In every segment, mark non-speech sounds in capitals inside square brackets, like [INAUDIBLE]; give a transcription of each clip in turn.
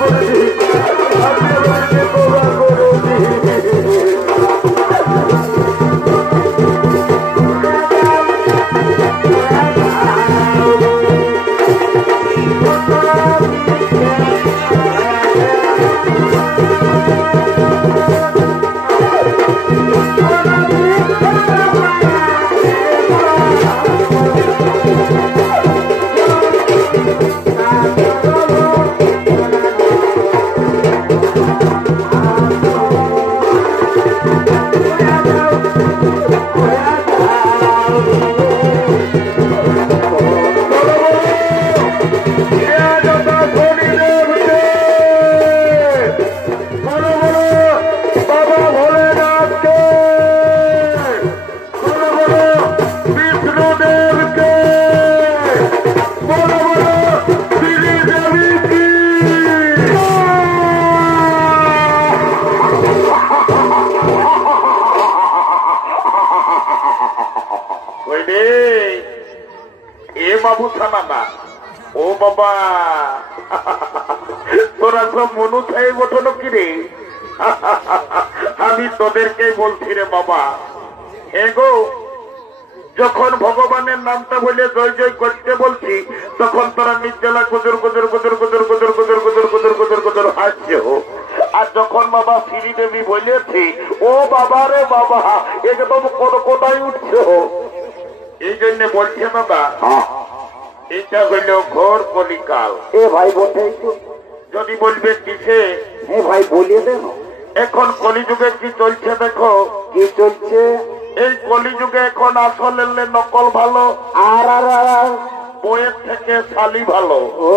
गुण जी अपने বাবু থানা না ও বাবা তোরা সব মনু খাই বটনো কি রে আমি তোদেরকে বলছি রে বাবা এগো যখন ভগবানের নামটা বলে জয় জয় করতে বলছি তখন তোরা নির্জলা গুজর গুজর গুজর গুজর গুজর গুজর গুজর গুজর গুজর গুজর হাসছে আর যখন বাবা শ্রীদেবী বলেছি ও বাবা রে বাবা একদম কোন কোথায় উঠছে এই জন্য বলছে বাবা এটা হইল ঘোর কলিকাল। এ ভাই একটু যদি বলবে কিসে? এ ভাই বলিয়ে দেন। এখন কলিযুগে কি চলছে দেখো? কি চলছে? এই কলিযুগে এখন আসল এলে নকল ভালো। আর আর। বইয়ের থেকে শালি ভালো। ও।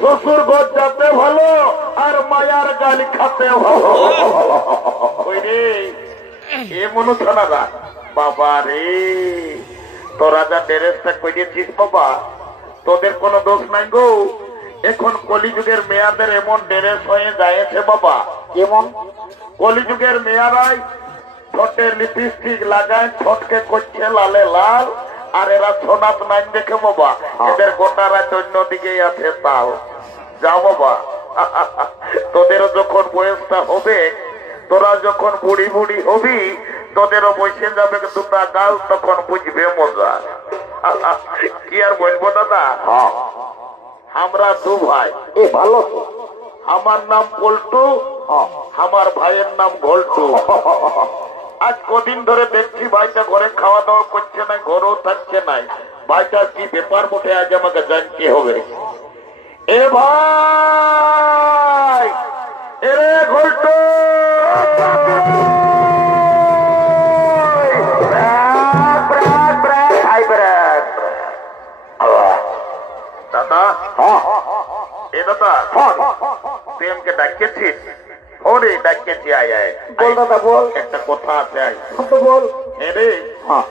শ্বশুর ঘর যাতে ভালো আর মায়ার গালি খাতে ভালো। ওই রে এ মনুষনারা বাবা রে তোরা যা ড্রেসটা করিয়েছিস বাবা। তোদের কোনো দোষ নাই গো। এখন কলিযুগের মেয়াদের এমন ড্রেস হয়ে যায়ছে বাবা। কেমন? কলিযুগের মেয়ারাই ঠোঁটে লিপস্টিক লাগায় ঠোঁটকে করছে লালে লাল আর এরা সোনাত নাই দেখে বাবা এদের গোটা রাত অন্যদিকেই আছে তাও। যা বাবা। তোদেরও যখন বয়সটা হবে তোরা যখন বুড়ি বুড়ি হবি তোদেরও বসে যাবে দুটা গাল তখন বুঝবে মজা। কি আর বলব দাদা? হ্যাঁ। আমরা দু ভাই। এ ভালো তো। আমার নাম পল্টু হ্যাঁ। আমার ভাইয়ের নাম ঘোলটু আজ কদিন ধরে দেখছি ভাইটা ঘরে খাওয়া দাওয়া করছে না ঘরেও থাকছে নাই। ভাইটার কি ব্যাপার মোটে আজ আমাকে জানতে হবে। এ ভাই! এরে ঘোলটু তুই আমাকে ডাকিয়েছিস ওরে ডাকিয়েছি আয় আয়। বল দাদা বল। একটা কথা আছে আয়। তো বল। রে। হ্যাঁ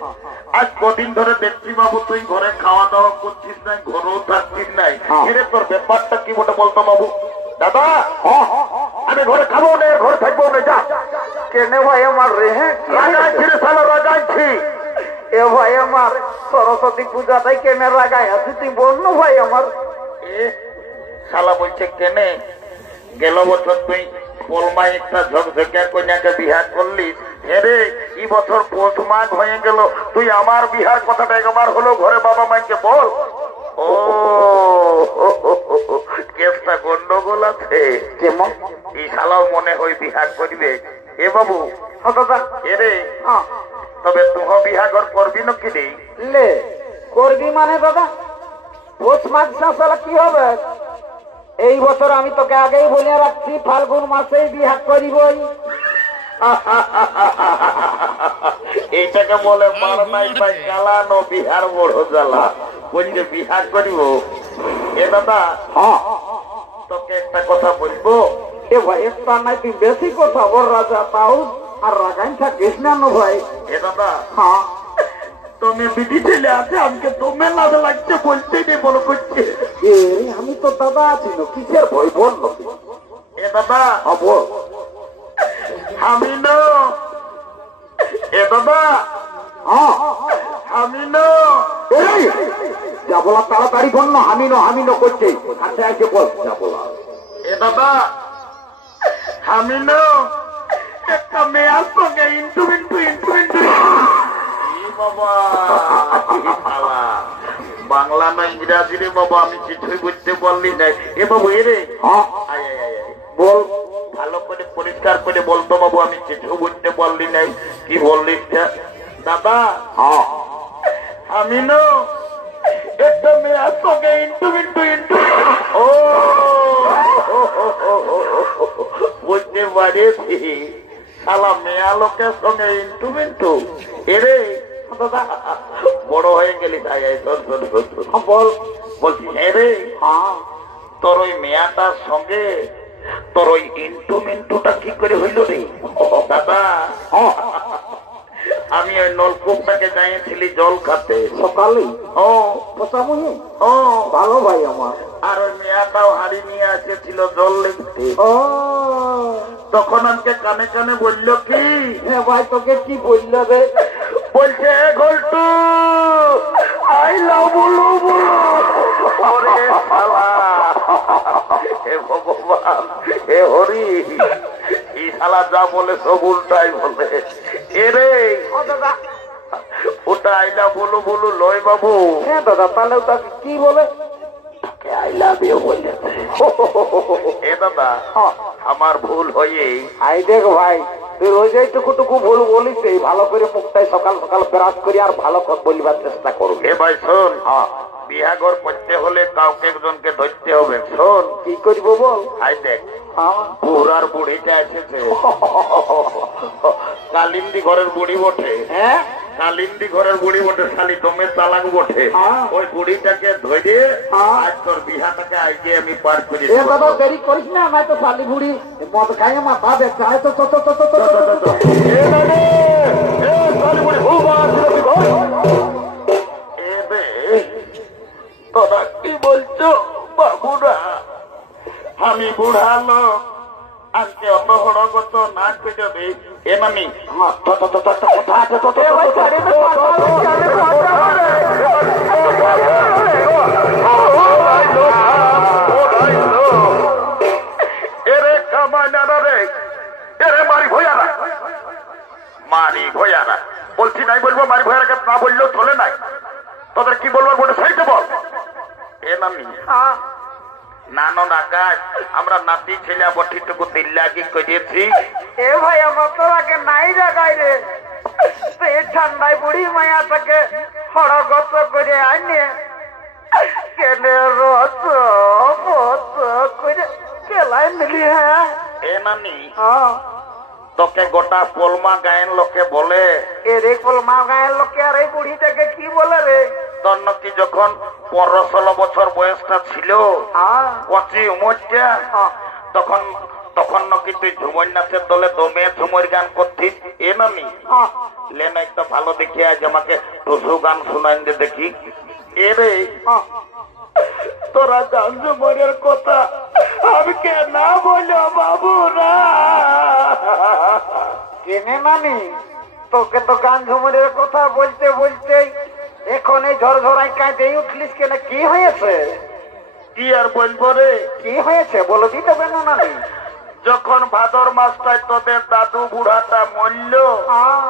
আজ কদিন ধরে দেখছি বাবু তুই ঘরে খাওয়া দাওয়া করছিস নাই ঘরেও থাকছিস নাই। হ্যাঁ। এরে তোর ব্যাপারটা কি বটে বলতো বাবু? দাদা হ্যাঁ আমি ঘরে খাব না ঘরে থাকব না যা। কেনে ভাই আমার রে হ্যাঁ? কি রাগাইছি রে সালা রাগাইছি। এ ভাই আমার সরস্বতী পূজাটাই কেনে আছি তুই বল ভাই আমার। এ শালা বলছে কেনে? গেল বছর তুই কলমায় একটা ঝকঝকে কন্যাকে বিহার করলি। হেরে এই বছর পৌষ মাঘ হয়ে গেল। তুই আমার বিহার কথাটা একবার হলো ঘরে বাবা মাইকে বল। ও কেসটা গন্ডগোল আছে। কেমন? এই শালাও মনে হয় বিহার করবে। এ বাবু হ্যাঁ এরে হ্যাঁ। তবে তুহ বিহাগর করবি না কি নেই? লে করবি মানে দাদা? পৌষ মাস চাষালা কি হবে? এই বছর আমি তোকে আগেই বলে রাখছি ফাল্গুন মাসেই বিহার করিবই। এইটাকে বলে মার নাই ভাই জ্বালানো বিহার বড় জ্বালা। বলছে বিহার করিব? এ দাদা হ্যাঁ। তোকে একটা কথা বলব। এ ভাই একটা নাই তুই বেশি কথা বল রাজা তাও আর রাগাইন থাকিস না ভাই। এ দাদা হ্যাঁ। তুমি বিধি ছেলে আছে আমাকে তোমে লাভ লাগছে বলতে নেই মনে করছে। এ আমি তো দাদা আছি না কিসের ভয় বল এ দাদা আমি ন। এ দাদা আমি ন। যা বলা তাড়াতাড়ি বল না আমি ন আমি ন করছে। কাছে আছে বল। যা বলা। এ দাদা আমি না। একটা মেয়ার সঙ্গে into into into into. Bangla না ইংরাজি রে বাবা আমি কিছুই বুঝতে পারলি না এ বাবু এ রে হ্যাঁ। বল ভালো করে পরিষ্কার করে বলতো বাবু আমি কিছু বুঝতে পারলি নাই কি বললি দাদা হ্যাঁ আমি না একটা মেয়া সঙ্গে ইন্টু ইন্টু এরে দাদা বড় হয়ে গেলি। হ্যাঁ, বল। বলছি হ্যাঁ রে হ্যাঁ। তোর ওই মেয়াটার সঙ্গে তোর ওই ইন্টু মিন্টুটা কি করে হইল রে? দাদা আমি ওই নলকূপটাকে যাইয়েছিলি জল খাতে। সকালে? ও পচামুহি ও ভালো ভাই আমার। আর ওই মেয়াটাও হাড়ি নিয়ে এসেছিল জল লিখতে। ও। তখন আমাকে কানে কানে বলল কি? হ্যাঁ ভাই তোকে কি বলল রে? বলছে "এ আই লাভ বলো বলো ওরে শালা হে ভগবান হে হরি এই শালা যা বলে। সব উল্টাই বলে এরে ওটা আইলা বলো বলো লয় বাবু। হ্যাঁ দাদা তাহলে ওটা কি বলে? আই লাভ আমার ভুল হয়ে আই দেখ ভাই। রোজ এইটুকু ভুল বলিস ভালো করে মুখটাই সকাল সকাল ব্রাশ করি আর ভালো বলিবার চেষ্টা করবি এ ভাই শোন। বিহাগর করতে হলে কাউকে একজনকে ধরতে হবে। শোন। কি করব বল? আই দেখ। হ্যাঁ। বুড়ার বুড়িটা এসেছে। [LAUGHS] কালিন্দি ঘরের বুড়ি বটে। হ্যাঁ? শালিন্দি ঘরের বুড়ি বটে শালি টমের তালাক বটে। হ্যাঁ। ওই বুড়িটাকে ধরে হ্যাঁ। আজ তোর বিহাটাকে আইকে আমি পার করি দাদা দেরি করিস না আমায় তো শালি বুড়ি মদ খাই আমার ভাবে চায় তো তো তো তো তত তোরা কি বলছো আমি বুড়ালো আজকে অপহরগত না করে এ মামি কথা আছে মারি ভয়ারা বলছি নাই বলব মারি ভয়ারা না বললেও চলে নাই তোদের কি বলব বলে সেইটা বল এ মামি হ্যাঁ নানন আকাশ আমরা নাতি ছেলে এ ভাই আমার নাই জায়গায় রে। ঠান্ডায় বুড়ি মায়া তাকে হড়গত করে আনে। কেনে রস করে কেলাই মিলি হ্যাঁ? এ নানি তোকে গোটা পলমা গায়েন লোকে বলে। এরে কলমা গায়ের লোকে আর এই বুড়িটাকে কি বলে রে? তোর নাকি যখন পনেরো ষোলো বছর বয়সটা ছিল। হ্যাঁ। কচি উমরটা হ্যাঁ। তখন তখন নাকি তুই ঝুমর নাচের দলে দমে ঝুমর গান করতিস? এ নানি। হ্যাঁ। লেন একটা ভালো দেখে আজ আমাকে টুসু গান শুনাই দে দেখি। এ রে। হ্যাঁ। তোরা গান ঝুমরের কথা আমি কে না বলো বাবু না কেনে নানি? তোকে তো গান ঝুমুরের কথা বলতে বলতে এখন এই ঝড় ঝড়াই কাঁদে উঠলিস কেন? কি হয়েছে? কি আর বলব রে? কি হয়েছে? বলো দিতে দেবে না যখন ভাদর মাসটায় তোদের দাদু বুড়াটা মরল হ্যাঁ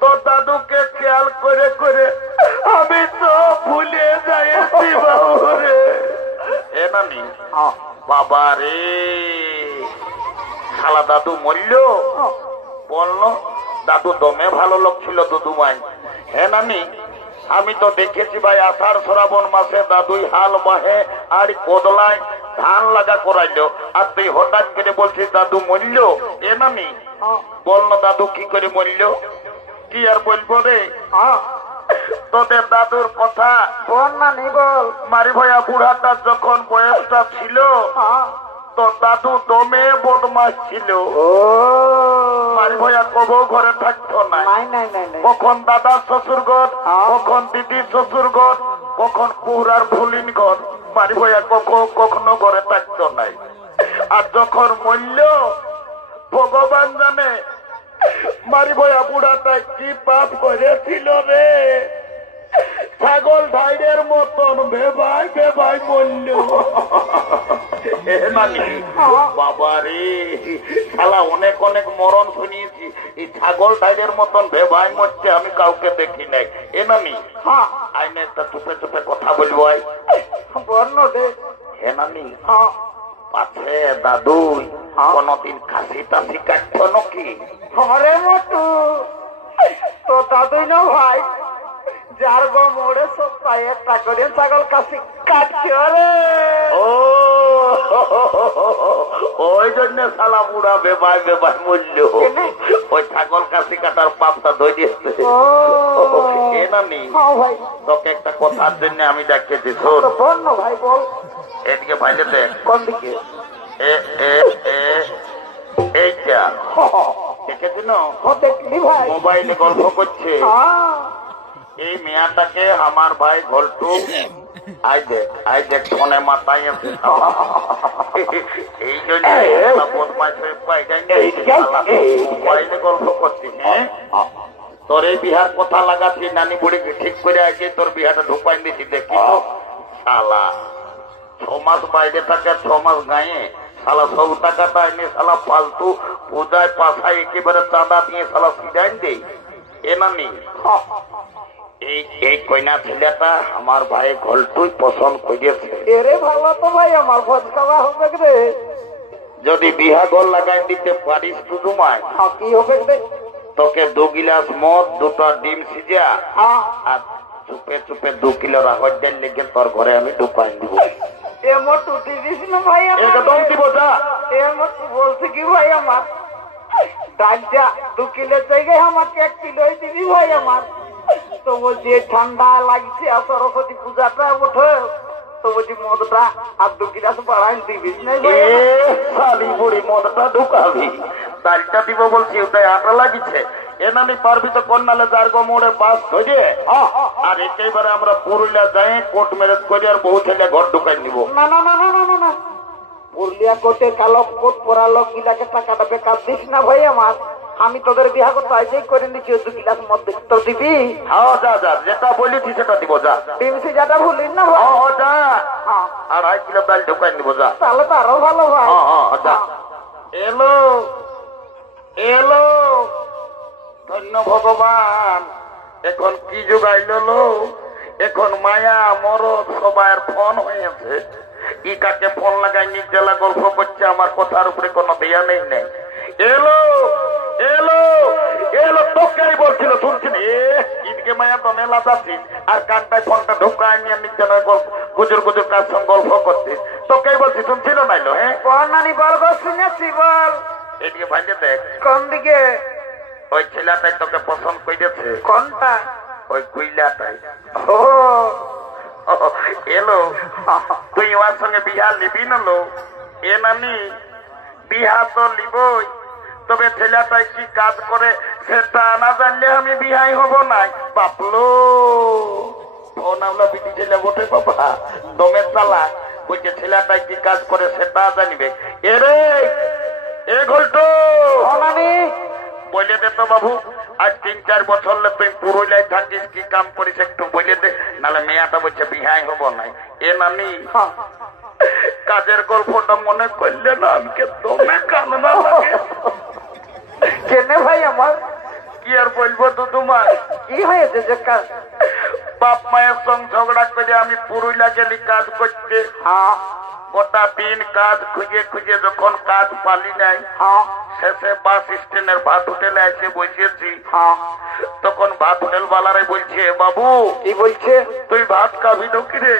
তো দাদুকে খেয়াল করে করে আমি তো ভুলে যাইছি বাবু রে এ নানি বাবা রে। খালা দাদু মরল? বলল দাদু দমে ভালো লোক ছিল দুদুমাই। হ্যাঁ নানি আমি তো দেখেছি ভাই আষাঢ় শ্রাবণ মাসে দাদুই হাল বাহে আর কোদলায় ধান লাগা করাইলো। আর তুই হঠাৎ করে বলছিস দাদু মরল? এ নানি? হ্যাঁ। বল না দাদু কি করে মরল? কি আর বলব রে? হ্যাঁ। তোদের দাদুর কথা বল নানি বল। মারি ভয়া বুড়াটা যখন বয়সটা ছিল হ্যাঁ। দাদু দমে বদমাস ছিল ও। মারি ভয়া কবো ঘরে থাকতো না কখন দাদা শ্বশুর ঘর। কখন দিদির শ্বশুর ঘর কখন পুরার ভুলিন ঘর মারি ভয়া কখন কখনো ঘরে থাকতো নাই। আর যখন মূল্য ভগবান জানে মারি ভয়া বুড়াটা কি পাপ করেছিল রে। ছাগল ঢাইডের মতন বেবাই বেবাই বলল এ নানি বাবা রে শালা অনেক অনেক মরণ শুনিয়েছি। এই ছাগল ঢাইডের মতন বেবাই মরছে আমি কাউকে দেখি নাই। এ নানি হ্যাঁ আইনে একটা চুপে চুপে কথা বলব আই বর্ণ দে। হে নানি হ্যাঁ পাছে দাদুই কোনদিন খাসি টাসি কাটছো নাকি? ঘরে মটু তো দাদুই না ভাই? যার গো মোড়ে সপ্তাহে একটা করে ছাগল কাশি কাটছে ও ওই জন্য বুড়া বেবাই মূল্য ওই ছাগল কাশি কাটার পাপটা ও এ নানি হ্যাঁ তোকে একটা কথার জন্য আমি ডাকেছি শোন। ভাই বল। এদিকে ভাইলে দেখ কোন দিকে? এ এ এ এইটা। দেখেছি না? দেখলি ভাই। মোবাইলে গল্প করছে। হ্যাঁ। এই মেয়াটাকে আমার ভাই ঘল্টু। আই দেখ আই দেখ ফোনে মাথায় আছে। এই জন্য। মোবাইলে গল্প করছিস হ্যাঁ? তোর এই বিহার কথা লাগাচ্ছি নানি বুড়িকে ঠিক করে আইছে তোর বিহারটা ঢুকাই দিছি দেখি। শালা ছ মাস বাইরে থাকে ছ মাস গায়ে। শালা সব টাকাটা এনে শালা ফালতু পূজায় পাশায় একেবারে চাঁদা দিয়ে শালা সিডাইন দেই। এ নানি এই এই কইনা ছেলেটা আমার ভাই ঘলটুই পছন্দ করিয়েছে। এরে ভালো তো ভাই আমার ভোজ খাওয়া হবে রে? যদি বিহা গোল লাগাই দিতে পারিস টুডুমায় হ্যাঁ কি হবে রে? তোকে দু গিলাস মদ দুটো ডিম সিজা হ্যাঁ। আর চুপে চুপে দু কিলো রাহর দেন লেগে তোর ঘরে আমি ঢুকাই দিব। এ মোটু দিদিস না ভাই একদম দিব যা। এ মোটু বলছে কি ভাই আমার? ডালটা দু কিলো জায়গায় আমাকে এক কিলোই দিবি ভাই আমার। তো বলছি ঠান্ডা লাগছে সরস্বতী পূজাটা ওঠে তো বলছি মদটা আর দু গিলাস বাড়াই দিবিস শালি বুড়ি মদটা ঢুকাবি। ডালটা দিব বলছি ওটাই আটা লাগিছে। এনানি পারবি তো কন্যালে যার গো মোড়ে পাস ধরে আর একেবারে আমরা পুরুলিয়া যাই কোর্ট ম্যারেজ করে আর বহু ছেলে ঘর ঢুকাই নিব। না না না না না না না। পুরুলিয়া কোটে কালো কোট পরা লোক গিলাকে টাকাটা বেকার দিস না ভাই আমার। আমি তোদের বিহা করতে আজই করে দিচ্ছি দু গিলাস মধ্যে তো দিবি? হ্যাঁ যা যা যেটা বলেছি সেটা দিব যা। ডিম সিজাটা ভুলিস না ভাই। হ্যাঁ হ্যাঁ, যা। হ্যাঁ। আড়াই কিলো ডাল ঢুকাই নিব যা। তাহলে তো আরও ভালো ভাই। হ্যাঁ হ্যাঁ যা। এলো এলো ধন্য ভগবান। এখন কি যুগাইল লো? এখন মায়া মরদ সবার ফোন হয়েছে। ই কাকে ফোন লাগাই নির্জলা গল্প করছে আমার কথার উপরে কোনো দেয়া নেই নেই। এলো তোকেই বলছিল এ মায়া আর কানটায় ফোনটা ঢুকায় নিয়ে নির্জলা গল্প গুজুর গুজুর কার সঙ্গে গল্প করছিস তোকেই বলছি শুনছিল নাইলো হ্যাঁ? বল নানি বল শুনেছি বল। এদিকে ভাইকে দেখ। কোন দিকে? ওই ছেলেটাই তোকে পছন্দ করেছে কোনটা? ওই কুইলাটাই। ও। ও, এলো। তুই ওর সঙ্গে বিহা নিবি না লো? এ নানি বিহা তো নিবই। তবে ছেলেটাই কি কাজ করে সেটা না জানলে আমি বিহাই হব নাই? বাপলো। ও নামলা বিটি ছেলে বটে বাবা। দমে চালা। বলছে ছেলেটাই কি কাজ করে সেটা জানিবে। এরে এ ঘল্টো। বলে দে তো বাবু আজ তিন চার বছর তুই পুরুলিয়ায় থাকিস কি কাম করিস একটু বলে দে। নাহলে মেয়াটা বলছে বিহাই হব নাই। এ নানি। হ্যাঁ। কাজের গল্পটা মনে করলে না আমাকে দমে কান্না লাগে। কেনে ভাই আমার? কি আর বলব তো তোমার কি হয়েছে যে কাজ? বাপ মায়ের সঙ্গে ঝগড়া করে আমি পুরুলিয়া গেলি কাজ করতে। হ্যাঁ। গোটা দিন কাজ খুঁজে খুঁজে যখন কাজ পালি নাই হ্যাঁ। শেষে বাস স্ট্যান্ডের ভাত হোটেলে এসে বসেছি হ্যাঁ। তখন ভাত হোটেল বালারে বলছে বাবু কি বলছে? তুই ভাত খাবি তো কিরে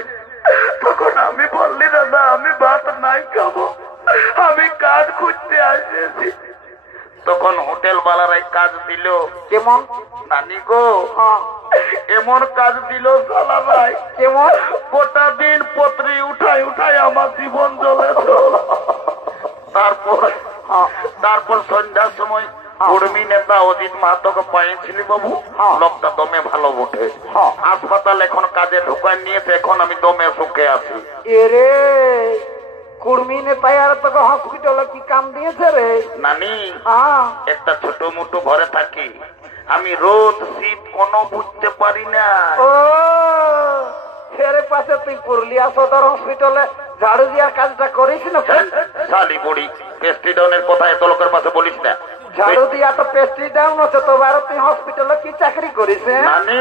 তখন আমি বললি দাদা আমি ভাত নাই খাব। আমি কাজ খুঁজতে আসেছি। তখন হোটেল বালারাই কাজ দিল। কেমন? নানি গো হ্যাঁ। এমন কাজ দিল সালা ভাই। কেমন? গোটা দিন পত্রি উঠাই উঠাই আমার জীবন জ্বলে। তারপর হ্যাঁ। তারপর সন্ধ্যার সময় কর্মী নেতা অজিত মাহাতোকে পাইছিলি বাবু? হ্যাঁ। লোকটা দমে ভালো বটে। হ্যাঁ। হাসপাতাল এখন কাজে নিয়েছে এখন আমি দমে সুখে আছি। এরে কুর্মি নেতাই আর তোকে হসপিটালে কি কাম দিয়েছে রে? নানি হ্যাঁ। একটা ছোট মোটো ঘরে থাকি। আমি রোদ শীত কোনো বুঝতে পারি না। ও ফেরে পাশে তুই পুরুলিয়া সদর হসপিটালে ঝাড়ু দেওয়ার কাজটা করিস না শালি বুড়ি পেস্টিডনের কথা এত লোকের পাশে বলিস না ঝাড়ু দিয়া তো পেস্ট্রি আছে তো আর তুই হসপিটালে কি চাকরি হ্যাঁ? নানি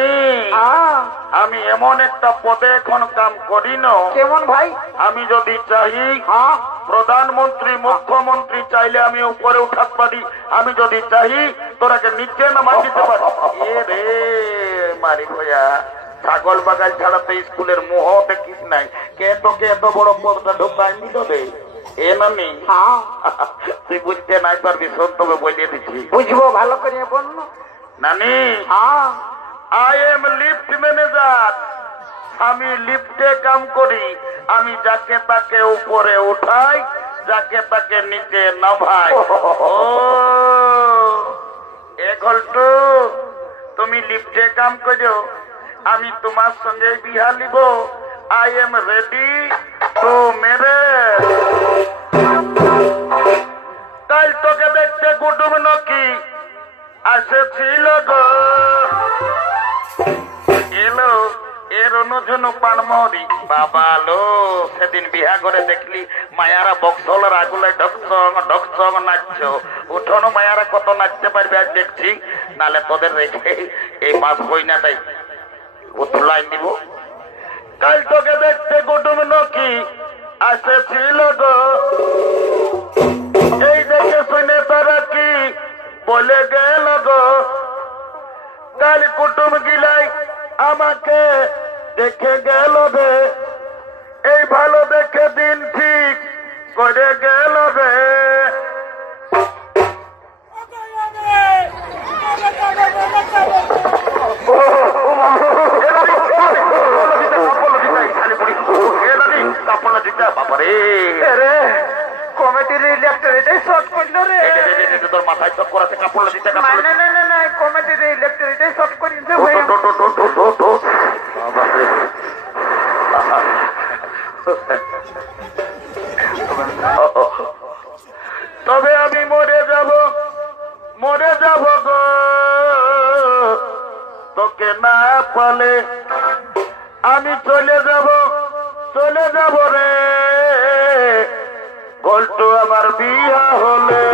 আমি এমন একটা পদে এখন কাম করি না। কেমন ভাই? আমি যদি চাই হ্যাঁ। প্রধানমন্ত্রী মুখ্যমন্ত্রী চাইলে আমি উপরে উঠাতে পারি। আমি যদি চাই তোরাকে নিচে নামা দিতে পারি। এ রে মারি ভয়া ছাগল বাগাল ছাড়া তো স্কুলের মোহ দেখিস নাই। কে তোকে এত বড় পদটা ঢোকায় নিত রে? এ নানি হ্যাঁ। তুই বুঝতে নাই পারবি শোন তবে বলিয়ে দিচ্ছি। বুঝব ভালো করে বল নানি আই এম লিফট ম্যানেজার আমি লিফটে কাম করি। আমি যাকে তাকে উপরে উঠাই যাকে তাকে নিচে নামাই। ও এ ঘল্টু তুমি লিফটে কাম করো। আমি তোমার সঙ্গে বিহা নিব। আই এম রেডি টু মেরে তোকে দেখতে কুটুম নাকি? আসেছিল গো। এলো এর অনুজন পানমরি। বাবা লো, সেদিন বিহা করে দেখলি মায়ারা বক্সলের রাগুলে ঢকসং ঢকসং নাচছ। উঠোনো মায়ারা কত নাচতে পারবে আজ দেখছি। নালে তোদের রেখে এই না তাই। উঠলাই দিব কাল তোকে দেখতে কুটুম নকি? আসেছিল গো। এই দেখে শুনে তারা কি বলে গেল গো? কাল কুটুম গিলাই আমাকে দেখে গেল বে। এই ভালো দেখে দিন ঠিক করে গেল রে তোকে না পালে আমি চলে যাব চলে যাব রে। গল্প আমার বিয়া হলে।